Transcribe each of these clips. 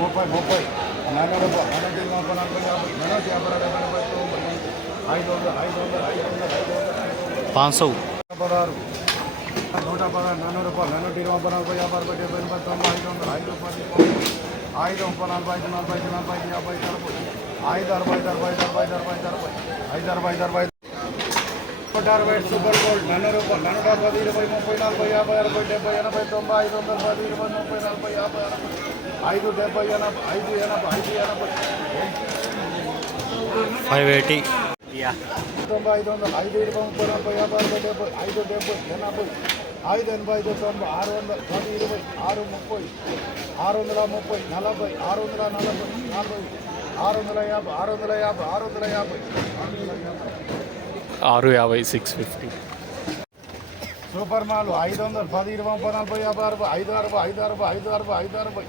ముప్పై ముప్పై నలభై రూపాయలు నలభై ముప్పై నలభై యాభై నలభై యాభై డెబ్బై డెబ్బై తొంభై ఐదు వందలు ఐదు వందలు ఐదు వందలు ఐదు వందలు सौ పదహారు నూట పదహారు నన్ను రూపాయలు నన్ను ఇరవై నలభై యాభై అరవై డెబ్బై ఎనభై తొంభై ఐదు వందలు ఐదు పది ఐదు ముప్పై నలభై ఐదు నలభై ఐదు నలభై ఐదు యాభై అరవై ఐదు అరవై అరవై అరవై అరవై ఐదు అరవై ఐదు అరవై అరవై నూట అరవై సూపర్ గోల్డ్ నన్ను రూపాయలు నూట పది ఇరవై ముప్పై నలభై యాభై అరవై డెబ్బై ఎనభై తొంభై ఐదు వందల పది ఇరవై ముప్పై నలభై యాభై అరవై ఐదు డెబ్బై ఎనభై ఐదు ఎనభై ఐదు ఎనభై. తొంభై ఐదు వందల ఐదు ఇరవై ముప్పై నలభై యాభై అరవై డెబ్బై ఐదు డెబ్బై ఎనభై ఐదు ఎనభై ఐదు తొంభై ఆరు వందల పది ఇరవై ఆరు ముప్పై ఆరు వందల ముప్పై నలభై ఆరు వందల నలభై నలభై ఆరు వందల యాభై ఆరు వందల యాభై ఆరు వందల యాభై ఆరు వందల యాభై. ఆరు యాభై సిక్స్ ఫిఫ్టీ. సూపర్ మాల్ ఐదు వందలు పది ఇరవై ముప్పై నలభై యాభై అరవై ఐదు అరవై ఐదు అరవై ఐదు అరవై ఐదు అరవై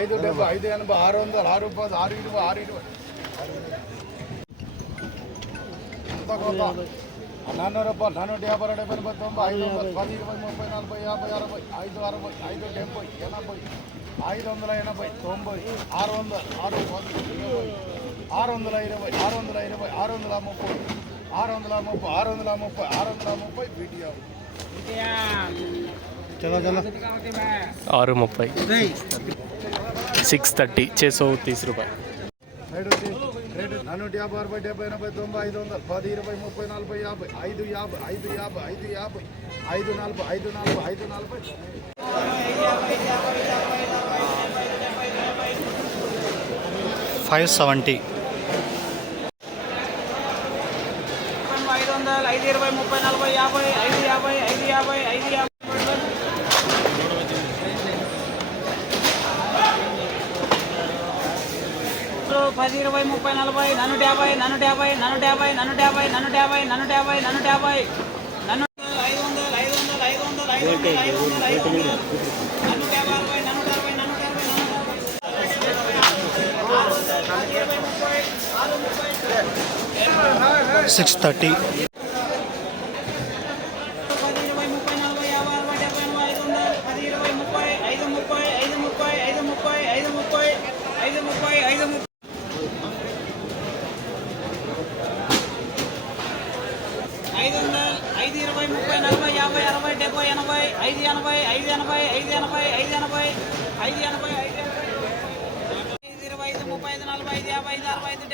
ఐదు డెబ్బై ఐదు ఎనభై ఆరు వందలు ఆరు పది ఆరు ఇరవై ఆరు ఇరవై. కొత్త నన్ను రూపాయలు నన్ను యాభై రెండు డెబ్బై ఎనభై తొంభై ఐదు వందలు పది ఇరవై ముప్పై నలభై యాభై అరవై ఐదు అరవై ఐదు డెబ్బై ఎనభై ఐదు వందల ఎనభై తొంభై ఆరు వందలు ఆరు ఆరు వందల ఇరవై ఆరు వందల ఇరవై ఆరు వందల ముప్పై. ఆరు వందల ముప్పై ఆరు వందల ముప్పై ఆరు వందల ముప్పై ఆరు ముప్పై సిక్స్ థర్టీ చేసో తీస్ రూపాయి. నూట యాభై అరవై డెబ్బై ఎనభై తొంభై ఐదు వందలు పది ఇరవై ముప్పై నలభై యాభై ఐదు యాభై ఐదు యాభై ఐదు యాభై ఐదు నలభై ఐదు నలభై ఐదు నలభై ఫైవ్ సెవెంటీ ఐదు వందలు ఐదు ఇరవై ముప్పై నలభై యాభై ఐదు యాభై ఐదు యాభై ఐదు యాభై పది ఇరవై ముప్పై నలభై నన్ను యాభై నన్ను యాభై నన్ను యాభై నన్ను యాభై నన్ను యాభై నన్ను యాభై నన్ను యాభై నన్ను ఐదు వందలు ఐదు వందలు ఐదు వందలు ఐదు వందలు ఐదు వందలు ఐదు వందలు ఐదు ముప్పై ఐదు వందలు ఐదు ఇరవై ముప్పై నలభై యాభై అరవై డెబ్బై ఎనభై ఐదు ఎనభై ఐదు ఎనభై ఐదు ఎనభై ఐదు ఎనభై ఐదు ఎనభై ఐదు ఎనభై ఐదు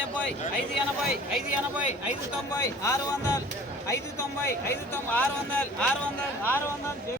డెబ్బై ఐదు ఎనభై ఐదు ఎనభై ఐదు తొంభై ఆరు వందలు ఐదు తొంభై ఐదు తొంభై ఆరు వందలు ఆరు వందలు ఆరు వందలు.